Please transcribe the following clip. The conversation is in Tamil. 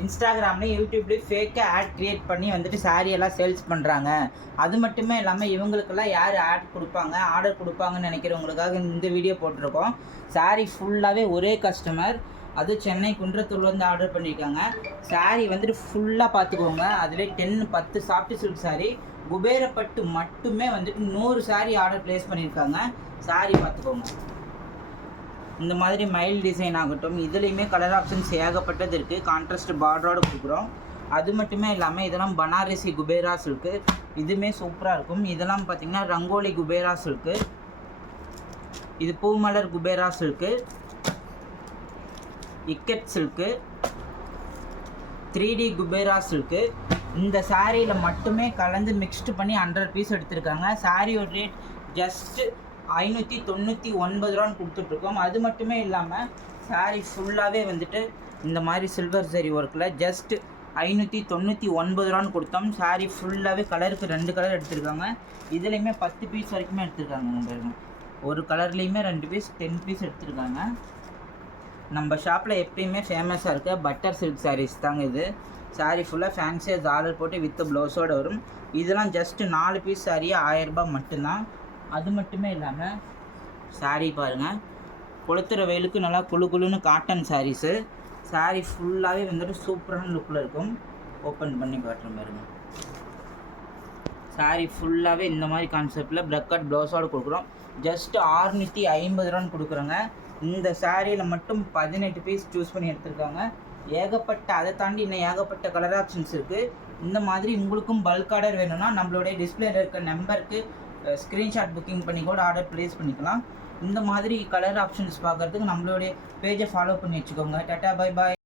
இன்ஸ்டாகிராம்லேயும் யூடியூப்லேயும் ஃபேக்காக ஆட் க்ரியேட் பண்ணி வந்துட்டு சாரீ எல்லாம் சேல்ஸ் பண்ணுறாங்க. அது மட்டுமே இல்லாமல் இவங்களுக்கெல்லாம் யார் ஆட் கொடுப்பாங்க, ஆர்டர் கொடுப்பாங்கன்னு நினைக்கிறவங்களுக்காக இந்த வீடியோ போட்டிருக்கோம். சாரீ ஃபுல்லாகவே ஒரே கஸ்டமர், அது சென்னை குன்றத்தூர் வந்து ஆர்டர் பண்ணியிருக்காங்க. சாரீ வந்துட்டு ஃபுல்லாக பார்த்துக்கோங்க. அதிலே 10 சாஃப்ட் சில்க் சாரீ குபேரப்பட்டு மட்டுமே வந்துட்டு 100 சாரீ ஆர்டர் ப்ளேஸ் பண்ணியிருக்காங்க. சாரீ பார்த்துக்கோங்க. இந்த மாதிரி மைல் டிசைன் ஆகட்டும், இதுலேயுமே கலர் ஆப்ஷன்ஸ் ஏகப்பட்டது இருக்குது. கான்ட்ராஸ்ட் பார்டரோடு கொடுக்குறோம். அது மட்டுமே இல்லாமல் இதெல்லாம் பனாரசி குபேரா சில்க்கு, இதுவுமே சூப்பராக இருக்கும். இதெல்லாம் பார்த்திங்கன்னா ரங்கோலி குபேரா சில்க்கு, இது Poomalar Kubera silk, ikat silk, 3D Kubera silk. இந்த சாரியில் மட்டுமே கலந்து மிக்ஸ்டு பண்ணி 100 பீஸ் எடுத்திருக்காங்க. சாரியோட ரேட் ஜஸ்ட்டு 599 ரூபான்னு கொடுத்துட்ருக்கோம். அது மட்டுமே இல்லாமல் சாரீ ஃபுல்லாகவே வந்துட்டு இந்த மாதிரி சில்வர் சரி ஒர்க்கில் ஜஸ்ட் 599 ரூபான்னு கொடுத்தோம். சாரீ ஃபுல்லாகவே கலருக்கு 2 கலர் எடுத்திருக்காங்க. இதுலேயுமே 10 பீஸ் வரைக்குமே எடுத்திருக்காங்க. நம்ம ஒரு கலர்லேயுமே 2 பீஸ் 10 பீஸ் எடுத்திருக்காங்க. நம்ம ஷாப்பில் எப்பயுமே ஃபேமஸாக இருக்க பட்டர் சில்க் சாரீஸ் தாங்க இது. சாரீ ஃபுல்லாக ஃபேன்சியாக ஆர்டர் போட்டு வித் ப்ளவுஸோடு வரும். இதெல்லாம் ஜஸ்ட்டு 4 பீஸ் சாரியே 1000 ரூபாய் மட்டும்தான். அது மட்டுமே இல்லாமல் சாரீ பாருங்கள், கொளுத்துற வெயிலுக்கு நல்லா குழுன்னு காட்டன் சாரீஸு. சாரீ ஃபுல்லாகவே வந்துட்டு சூப்பரான லுக்கில் இருக்கும். ஓப்பன் பண்ணி காட்டுற பாருங்க. சாரீ ஃபுல்லாகவே இந்த மாதிரி கான்செப்டில் ப்ரக்கட் ப்ளவுஸோடு கொடுக்குறோம். ஜஸ்ட்டு 650 ரூபான்னு கொடுக்குறோங்க. இந்த சாரியில் மட்டும் 18 பீஸ் சூஸ் பண்ணி எடுத்திருக்காங்க. அதை தாண்டி இன்னும் ஏகப்பட்ட கலர் ஆப்ஷன்ஸ் இருக்குது. இந்த மாதிரி உங்களுக்கும் பல்க் ஆர்டர் வேணும்னா நம்மளுடைய டிஸ்பிளேல இருக்க நம்பருக்கு ஸ்க்ரீன்ஷாட் புக்கிங் பண்ணி கூட ஆர்டர் ப்ளேஸ் பண்ணிக்கலாம். இந்த மாதிரி கலர் ஆப்ஷன்ஸ் பார்க்குறதுக்கு நம்மளுடைய பேஜை ஃபாலோ பண்ணி வச்சுக்கோங்க. Tata, bye bye.